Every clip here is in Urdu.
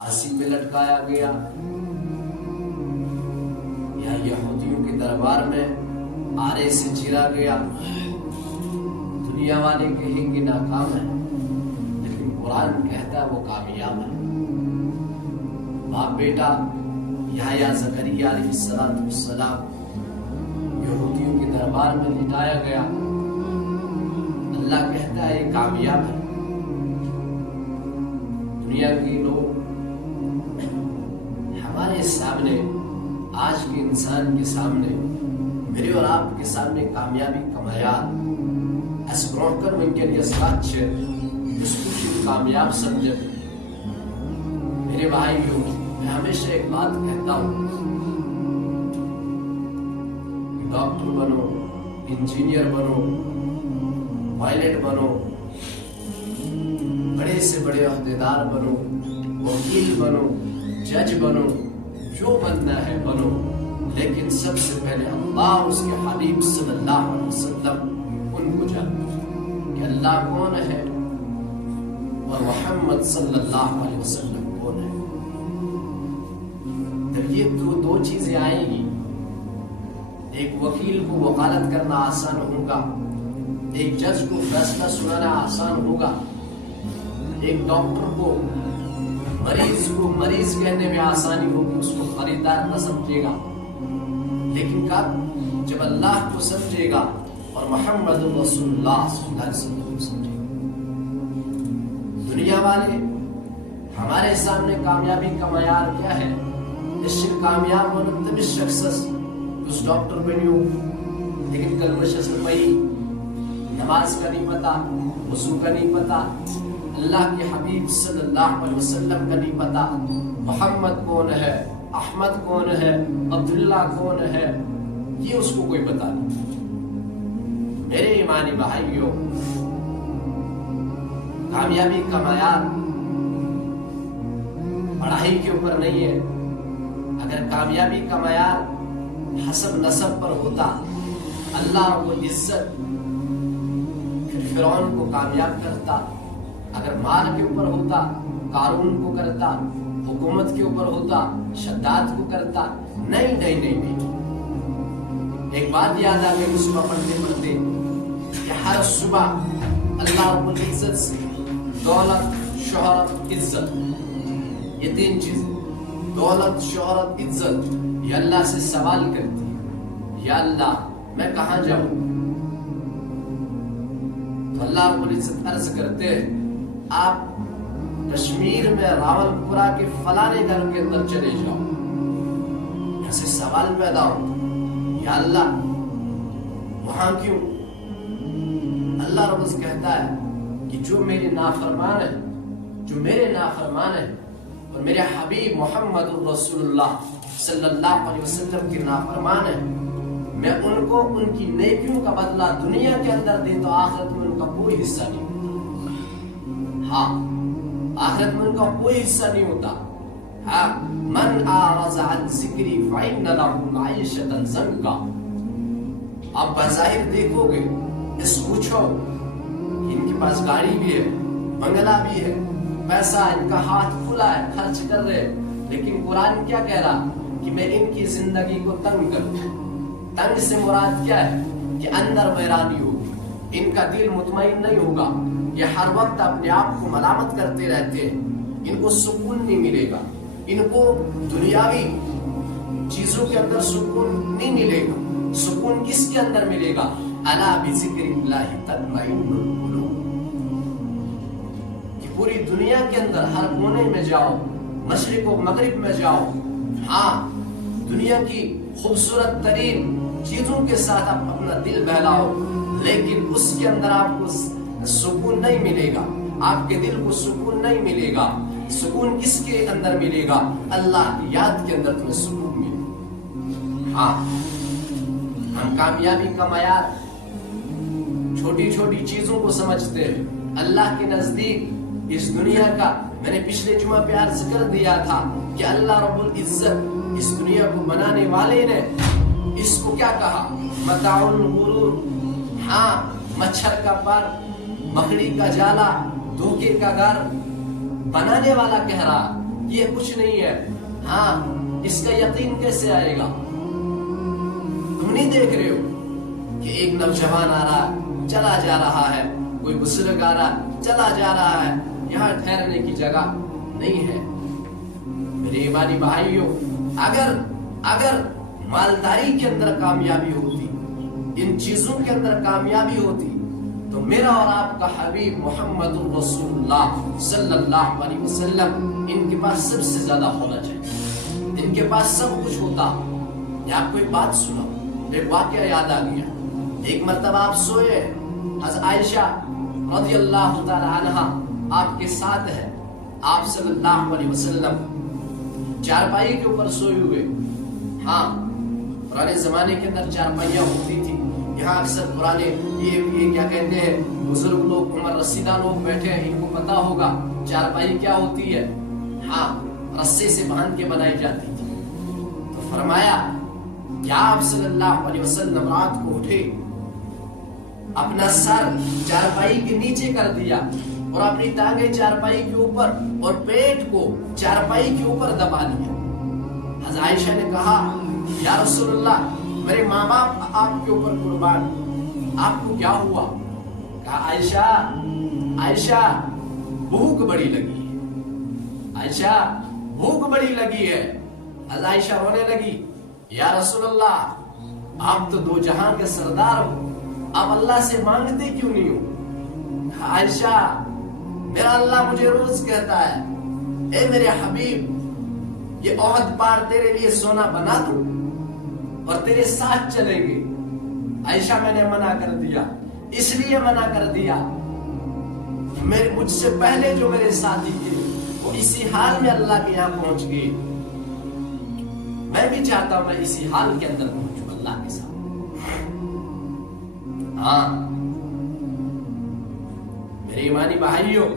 پھانسی پہ لٹکایا گیا یا یہودیوں کے دربار میں آرے سے چیرا گیا. دنیا والے کہیں گے ناکام ہے، لیکن قرآن کہتا ہے وہ کامیاب ہے. باپ بیٹا یحییٰ زکریا علیہ السلام یہودیوں کے دربار میں لٹایا گیا. اللہ کہتا ہے یہ کامیاب ہے. دنیا کے لوگ ہمارے سامنے، آج کے انسان کے سامنے، میرے اور آپ کے سامنے کامیابی کا معیار اس برونٹ کر ونکیس بات اس کو کامیاب سمجھے. میرے بھائیوں، میں ہمیشہ ایک بات کہتا ہوں، ڈاکٹر بنو، انجینئر بنو، پائلٹ بنو، بڑے سے بڑے عہدیدار بنو، وکیل بنو، جج بنو، جو بننا ہے بنو، لیکن سب سے پہلے اللہ اس کے حبیب صلی اللہ علیہ وسلم ان کو جانو کہ اللہ کون ہے اور محمد صلی اللہ علیہ وسلم کون ہے. جب یہ دو چیزیں آئیں گی، ایک وکیل کو وکالت کرنا آسان ہوگا، ایک جج کو فیصلہ سنانا آسان ہوگا، ایک ڈاکٹر کو مریض کہنے میں آسانی ہوگی، اس کو خریدار نہ سمجھے گا. لیکن کب؟ جب اللہ کو سمجھے گا اور محمد رسول اللہ صلی اللہ علیہ وسلم کو سمجھے گا. دنیا والے ہمارے سامنے کامیابی کا معیار کیا ہے؟ اس کامیاب ہونا تم اس شخص اس ڈاکٹر بنی ہو لیکن کلمہ شریف پڑھی، نماز کا نہیں پتا، وضو کا نہیں پتا، اللہ کے حبیب صلی اللہ علیہ وسلم کا نہیں پتا، محمد کون ہے، احمد کون ہے، عبداللہ کون ہے، یہ اس کو کوئی پتا نہیں. میرے ایمانی بھائیوں، کامیابی کا معیار پڑھائی کے اوپر نہیں ہے. اگر کامیابی کا معیار حسب نسب پر ہوتا، اللہ کو عزت پھر فرعون کو کامیاب کرتا. اگر مال کے اوپر ہوتا، قارون کو کرتا. حکومت کے اوپر ہوتا، شداد کو کرتا. نہیں. ایک بات یاد آ گئی صبح پڑھتے کہ ہر صبح اللہ رب العزت سے دولت، شہرت، عزت، یہ تین چیزیں، دولت، شہرت، عزت، یہ اللہ سے سوال کرتی ہے، یا اللہ میں کہاں جاؤں؟ تو اللہ رب العزت عرض کرتے ہیں آپ کشمیر میں راول پورا کے فلانے گھر کے اندر چلے جاؤ. ایسے سوال پیدا ہو، یا اللہ وہاں کیوں؟ اللہ رب العزت کہتا ہے کہ جو میرے نافرمان ہیں اور میرے حبیب محمد رسول اللہ صلی اللہ علیہ وسلم کے نافرمان ہیں، میں ان کو ان کی نیکیوں کا بدلہ دنیا کے اندر دے تو آخرت میں ان کا کوئی حصہ نہیں. ہاں، آخرت میں ان کا کوئی حصہ نہیں ہوتا. ہاں، من اعرض عن ذکری فإن له معیشة ضنکا. آپ بظاہر دیکھو گے، اس پوچھو ان کے پاس گاڑی بھی ہے، بنگلہ بھی ہے، پیسہ ان کا ہاتھ کھلا ہے، خرچ کر رہے، لیکن قرآن کیا کہہ رہا کہ میں ان کی زندگی کو تنگ کروں. تنگ سے مراد کیا ہے؟ کہ اندر ویرانی ہوگی، ان کا دل مطمئن نہیں ہوگا، یہ ہر وقت اپنے آپ کو ملامت کرتے رہتے ہیں، ان کو سکون نہیں ملے گا، ان کو دنیاوی چیزوں کے اندر سکون نہیں ملے گا. سکون کس کے اندر ملے گا؟ الا بذکر اللہ تطمئن القلوب. کہ پوری دنیا کے اندر ہر کونے میں جاؤ، مشرق و مغرب میں جاؤ، ہاں دنیا کی خوبصورت ترین چیزوں کے ساتھ آپ اپنا دل بہلاؤ، لیکن اس کے اندر آپ کو سکون نہیں ملے گا، آپ کے دل کو سکون نہیں ملے گا. سکون کس کے اندر ملے گا؟ اللہ کی یاد کے اندر تمہیں سکون ملے گا. ہاں، ہم کامیابی کا معیار چھوٹی چھوٹی چیزوں کو سمجھتے ہیں. اللہ کے نزدیک اس دنیا کا، میں نے پچھلے جمعہ پہ عرض کر دیا تھا کہ اللہ رب العزت اس دنیا کو بنانے والے نے اس کو کیا کہا؟ متاع الغرور. ہاں، مچھر کا پر، مکڑی کا جالا، دھوکے کا گھر. بنانے والا کہہ رہا یہ کچھ نہیں ہے. ہاں اس کا یقین کیسے آئے گا؟ تم نہیں دیکھ رہے ہو کہ ایک نوجوان آ رہا چلا جا رہا ہے, کوئی بزرگ آ رہا چلا جا رہا ہے, یہاں ٹھہرنے کی جگہ نہیں ہے. میرے ایمانی بھائیوں, اگر مالداری کے اندر کامیابی ہوتی, ان چیزوں کے اندر کامیابی ہوتی, تو میرا اور آپ کا حبیب محمد رسول اللہ صلی اللہ علیہ وسلم ان کے پاس سب سے زیادہ ہونا چاہیے, ان کے پاس سب کچھ ہوتا. یہ آپ کو ایک بات سنا, ایک واقعہ یاد آ گیا. ایک مرتبہ آپ سوئے, حضرت عائشہ رضی اللہ تعالی عنہا آپ کے ساتھ ہے, آپ صلی اللہ علیہ وسلم چارپائی کے اوپر سوئے ہوئے. ہاں پرانے زمانے کے اندر چارپائیاں ہوتی تھی, یہاں اکثر پرانے یہ کیا کہتے ہیں بزرگ لوگ, عمر رسیدہ لوگ بیٹھے ہیں, ان کو پتا ہوگا چارپائی کیا ہوتی ہے. ہاں رسے سے باندھ کے بنائی جاتی تھی. تو فرمایا کہ آپ صلی اللہ علیہ وسلم رات کو اٹھے, اپنا سر چارپائی کے نیچے کر دیا اور اپنی ٹانگیں چارپائی کے اوپر اور پیٹ کو چارپائی کے اوپر دبا لیا. حضرت عائشہ نے کہا یا رسول اللہ, میرے ماں باپ آپ کے اوپر قربان, آپ کو کیا ہوا؟ کہا عائشہ بھوک بڑی لگی ہے, عائشہ بھوک بڑی لگی ہے. حضرت عائشہ رونے لگی, یا رسول اللہ آپ تو دو جہاں کے سردار ہو, آپ اللہ سے مانگتے کیوں نہیں ہو؟ عائشہ میرا اللہ مجھے روز کہتا ہے, اے میرے حبیب یہ احد پہاڑ تیرے لیے سونا بنا دوں اور تیرے ساتھ چلیں گے. عائشہ میں نے منع کر دیا, اس لیے منع کر دیا مجھ سے پہلے جو میرے ساتھی تھے وہ اسی حال میں اللہ کے یہاں پہنچ گئے, میں بھی چاہتا ہوں میں اسی حال کے اندر پہنچوں اللہ کے ساتھ. ہاں میرے ایمانی بھائیوں,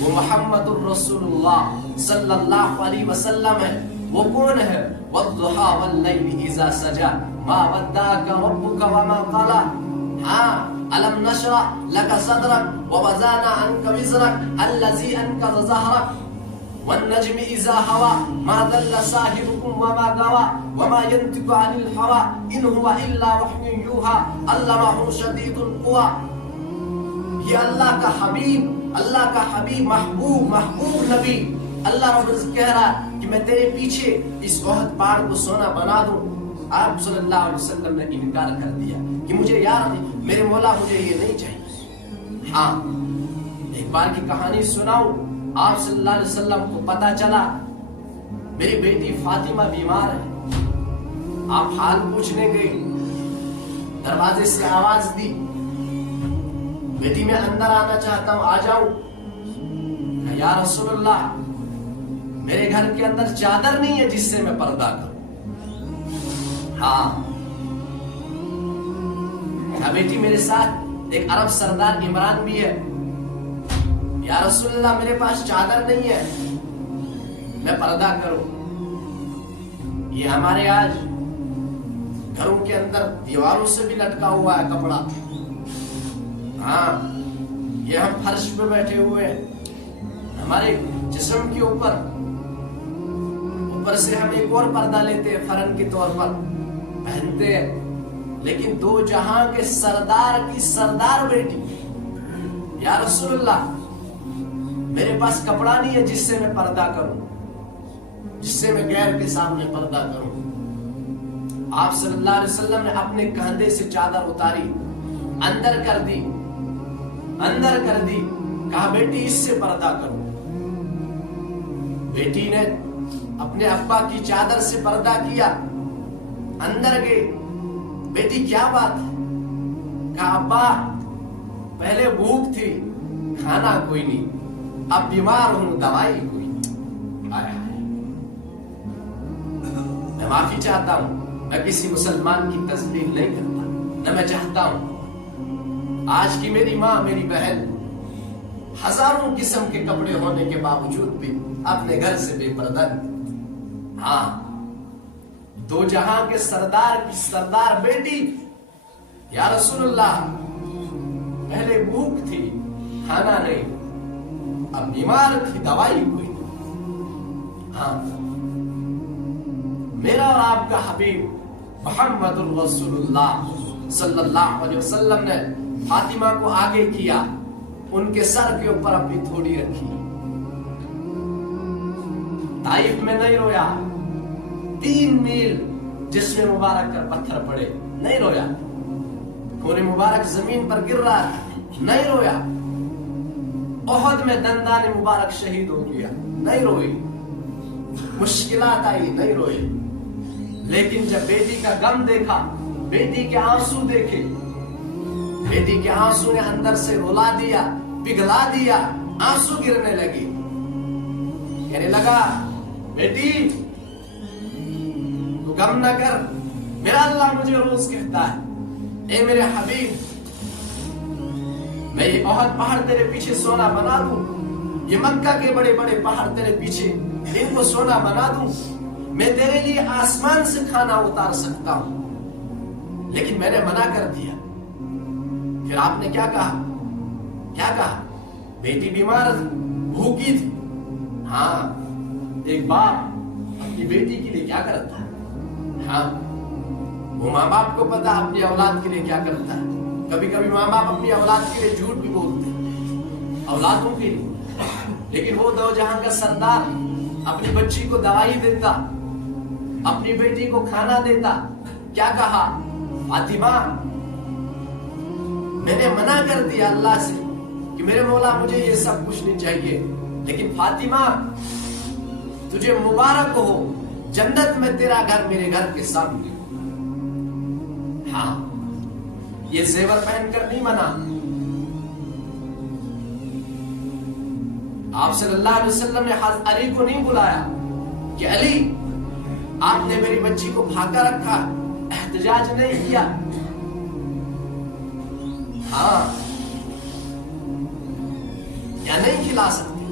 وہ محمد الرسول اللہ صلی اللہ علیہ وسلم ہے. وہ کون ہے؟ والضحى واللیل اذا سجا ما ودعك ربك وما قلى. ہاں ألم نشرح لك صدرك ووضعنا عنك وزرك الذي أنقض ظهرك والنجم إذا هوى ما ضل صاحبكم وما غوى وما ينطق عن الهوى إن هو إلا وحي يوحى علمه شديد القوى. یہ اللہ کا حبیب محبوب نبی, اللہ رب العزت کہہ رہا کہ میں تیرے پیچھے اس احد پہاڑ کو سونا بنا دوں. آپ صلی اللہ علیہ وسلم نے انکار کر دیا کہ مجھے یار میرے مولا مجھے یہ نہیں چاہیے. ہاں ایک بار کی کہانی سناؤ. آپ صلی اللہ علیہ وسلم کو پتا چلا میری بیٹی فاطمہ بیمار ہے. آپ حال پوچھنے گئے, دروازے سے آواز دی, بیٹی میں اندر آنا چاہتا ہوں, آ جاؤں. یا رسول اللہ میرے گھر کے اندر چادر نہیں ہے جس سے میں پردہ کروں. ہاں بیٹی میرے ساتھ ایک عرب سردار عمران بھی ہے. یا رسول اللہ میرے پاس چادر نہیں ہے, میں پردہ کروں. یہ ہمارے آج گھروں کے اندر دیواروں سے بھی لٹکا ہوا ہے کپڑا. ہاں یہ ہم فرش پہ بیٹھے ہوئے ہیں, ہمارے جسم کے اوپر سے ہم ایک اور پردہ لیتے ہیں فرن کے طور پر پہنتے ہیں. لیکن دو جہاں کے سردار کی سردار بیٹی, یا رسول اللہ میرے پاس کپڑا نہیں ہے جس سے میں پردہ کروں, جس سے میں غیر کے سامنے پردہ کروں. آپ صلی اللہ علیہ وسلم نے اپنے کندھے سے چادر اتاری, اندر کر دی, کہا بیٹی اس سے پردہ کرو. بیٹی نے اپنے ابا کی چادر سے پردہ کیا, اندر گئے. بیٹی کیا بات ہے؟ کہا ابا پہلے بھوک تھی کھانا کوئی نہیں, اب بیمار ہوں دوائی کوئی نہیں. میں معافی چاہتا ہوں, میں کسی مسلمان کی تصدیق نہیں کرتا, نہ میں چاہتا ہوں. آج کی میری ماں میری بہن ہزاروں قسم کے کپڑے ہونے کے باوجود بھی اپنے گھر سے بے پردہ. ہاں دو جہاں کے سردار کی سردار بیٹی, یا رسول اللہ پہلے بھوک تھی کھانا نہیں, اب بیمار تھی دوائی کوئی نہیں. ہاں میرا اور آپ کا حبیب محمد الرسول اللہ صلی اللہ علیہ وسلم نے فاطمہ کو آگے کیا، ان کے سر کے اوپر اپنی تھوڑی رکھی، طائف میں نہیں رویا، 3 میل جسم مبارک کر پتھر پڑے نہیں رویا، خون مبارک زمین پر گر رہا نہیں رویا، احد میں دندان مبارک شہید ہو گیا نہیں روئی، مشکلات آئی نہیں روئی، لیکن جب بیٹی کا غم دیکھا، بیٹی کے آنسو دیکھے، بیٹی کے آنسو نے اندر سے رلا دیا، پگھلا دیا، آنسو گرنے لگے، کہنے لگا بیٹی تو غم نہ کر، میرا اللہ مجھے روز کہتا ہے اے میرے حبیب میں یہ احد پہاڑ تیرے پیچھے سونا بنا دوں، یہ مکہ کے بڑے بڑے پہاڑ تیرے پیچھے ان کو سونا بنا دوں، میں تیرے لیے آسمان سے کھانا اتار سکتا ہوں، لیکن میں نے منع کر دیا۔ پھر آپ نے کیا کہا؟ کیا کہا؟ بیٹی بیمار تھی، بھوکی تھی، ہاں ایک باپ اپنی بیٹی کے لیے کیا کرتا ہے؟ ہاں وہ ماں باپ کو پتا اپنی اولاد کے لیے کیا کرتا ہے، کبھی کبھی ماں باپ اپنی اولاد کے لیے جھوٹ بھی بولتے ہیں اولادوں کے لیے، لیکن وہ دو جہاں کا سردار اپنی بچی کو دوائی دیتا، اپنی بیٹی کو کھانا دیتا، کیا کہا؟ فاطمہ میں نے منع کر دیا اللہ سے کہ میرے مولا مجھے یہ سب کچھ نہیں چاہیے، لیکن فاطمہ تجھے مبارک ہو، جنت میں تیرا گھر میرے گھر کے سامنے۔ ہاں یہ زیور پہن کر نہیں منع، آپ صلی اللہ علیہ وسلم نے حضرت علی کو نہیں بلایا کہ علی آپ نے میری بچی کو بھاگا رکھا، احتجاج نہیں کیا۔ ہاں یا نہیں کھلا سکتے،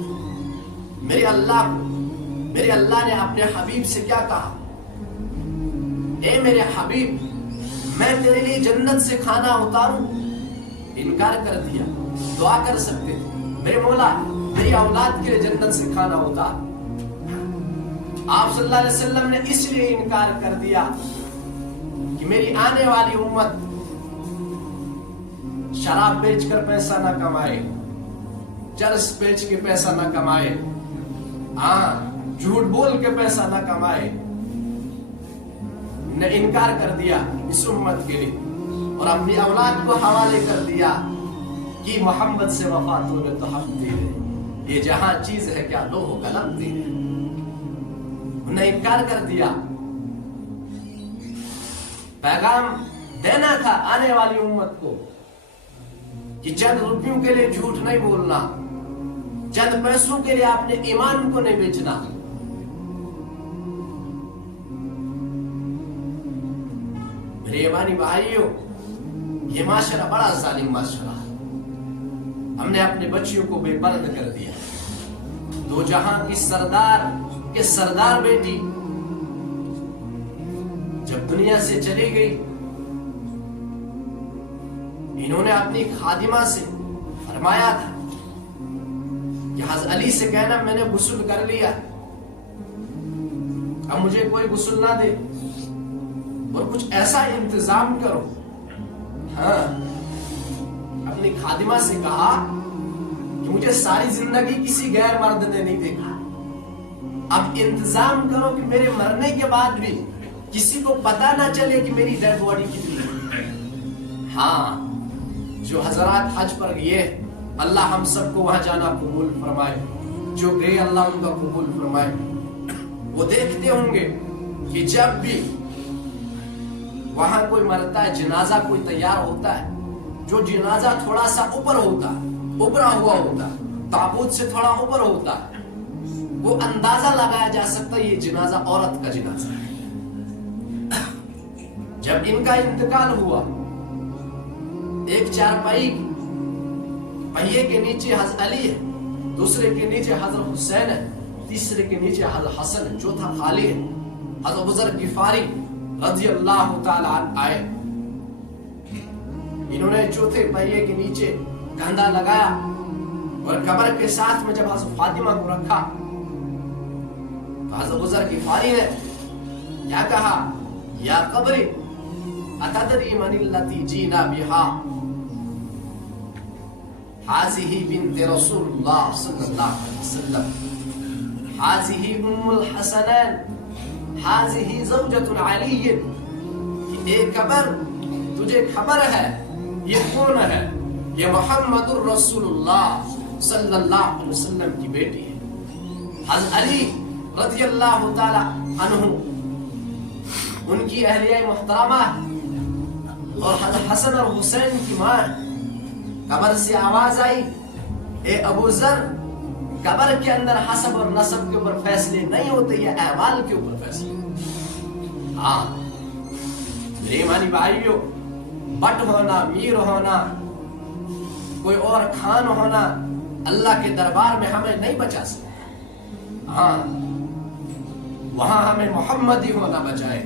میرے اللہ نے اپنے حبیب سے کیا کہا؟ اے میرے حبیب میں تیرے لیے جنت سے کھانا اتاروں، انکار کر دیا۔ دعا کر سکتے تھے میرے مولا میری اولاد کے لیے جنت سے کھانا اتار، آپ صلی اللہ علیہ وسلم نے اس لیے انکار کر دیا کہ میری آنے والی امت شراب بیچ کر پیسہ نہ کمائے، چرس بیچ کے پیسہ نہ کمائے، ہاں جھوٹ بول کے پیسہ نہ کمائے، نے انکار کر دیا اس امت کے لیے، اور اپنی اولاد کو حوالے کر دیا کہ محمد سے وفا تو نے تو حق دی ہے، یہ جہاں چیز ہے کیا لوہ قلم دی ہے، انہیں انکار کر دیا۔ پیغام دینا تھا آنے والی امت کو کہ چند روپیوں کے لیے جھوٹ نہیں بولنا، چند پیسوں کے لیے اپنے ایمان کو نہیں بیچنا۔ میرے ایمانی بھائیوں، یہ معاشرہ بڑا ظالم معاشرہ ہے، ہم نے اپنے بچیوں کو بے پرد کر دیا۔ دو جہاں کی سردار بیٹی جب دنیا سے چلی گئی، انہوں نے اپنی خادمہ سے فرمایا تھا کہ حضرت علی سے کہنا میں نے غسل کر لیا، اب مجھے کوئی غسل نہ دے اور کچھ ایسا انتظام کرو۔ ہاں اپنی خادمہ سے کہا کہ مجھے ساری زندگی کسی غیر مرد نے نہیں دیکھا، اب انتظام کرو کہ میرے مرنے کے بعد بھی کسی کو پتا نہ چلے کہ میری ڈیڈ باڈی کتنی ہے۔ ہاں جو حضرات حج پر گئے اللہ ہم سب کو وہاں جانا قبول فرمائے، جو گئے اللہ ان کا قبول فرمائے، وہ دیکھتے ہوں گے کہ جب بھی وہاں کوئی مرتا ہے، جنازہ کوئی تیار ہوتا ہے، جو جنازہ تھوڑا سا اوپر ہوتا ہے، اوپرا ہوا ہوتا ہے، تابوت سے تھوڑا اوپر ہوتا ہے، وہ اندازہ لگایا جا سکتا ہے یہ جنازہ عورت کا جنازہ ہے۔ جب ان کا انتقال ہوا، ایک چارپائی پہیے کے نیچے حضرت علی ہے، دوسرے کے نیچے حضرت حسین ہے، تیسرے کے نیچے حضرت حسن ہے، چوتھا خالی ہے۔ حضرت بزرگ غفاری رضی اللہ تعالی عنہ آئے، انہوں نے چوتھے پہیے کے نیچے کندھا لگایا اور قبر کے ساتھ میں جب حضرت فاطمہ کو رکھا حضرت بزرگ غفاری نے کیا کہا؟ یا قبر اتدری من التی جینا بہا حاذہ بنت رسول اللہ صلی اللہ علیہ وسلم حاذہ ام الحسنین حاذہ زوجۃ علی. اے قبر تجھے خبر ہے یہ کون ہے؟ یہ محمد الرسول اللہ صلی اللہ علیہ وسلم کی بیٹی ہے. حضرت علی رضی اللہ تعالی عنہ ان کی اہلیہ محترمہ اور حضرت حسن اور حسین کی ماں. قبر سے آواز آئی اے ابو ذر قبر کے اندر حسب اور نسب کے اوپر فیصلے نہیں ہوتے، یہ اعمال کے اوپر فیصلے. ہاں میرے ایمانی بھائیوں، بٹ ہونا، میر ہونا، کوئی اور خان ہونا اللہ کے دربار میں ہمیں نہیں بچا سکتا. ہاں وہاں ہمیں محمدی ہونا بچائے.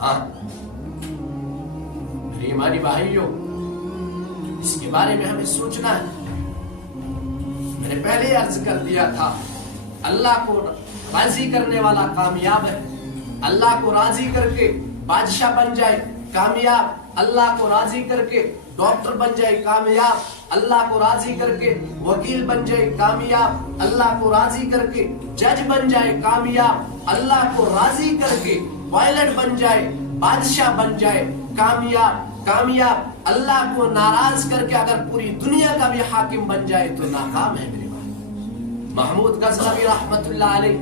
ہاں میرے ایمانی بھائیوں، اس کے بارے میں ہمیں سوچنا ہے. میں نے پہلے عرض کر دیا تھا اللہ کو راضی کرنے والا کامیاب ہے. اللہ کو راضی کر کے بادشاہ بن جائے کامیاب. اللہ کو راضی کر کے ڈاکٹر بن جائے کامیاب. اللہ کو راضی کر کے وکیل بن جائے کامیاب. اللہ کو راضی کر کے جج بن جائے کامیاب. اللہ کو راضی کر کے پائلٹ بن جائے، بادشاہ بن جائے کامیاب. کامیاب اللہ کو ناراض کر کے اگر پوری دنیا کا بھی حاکم بن جائے تو ناکام ہے میرے بھائی. محمود غزنوی رحمت اللہ علیہ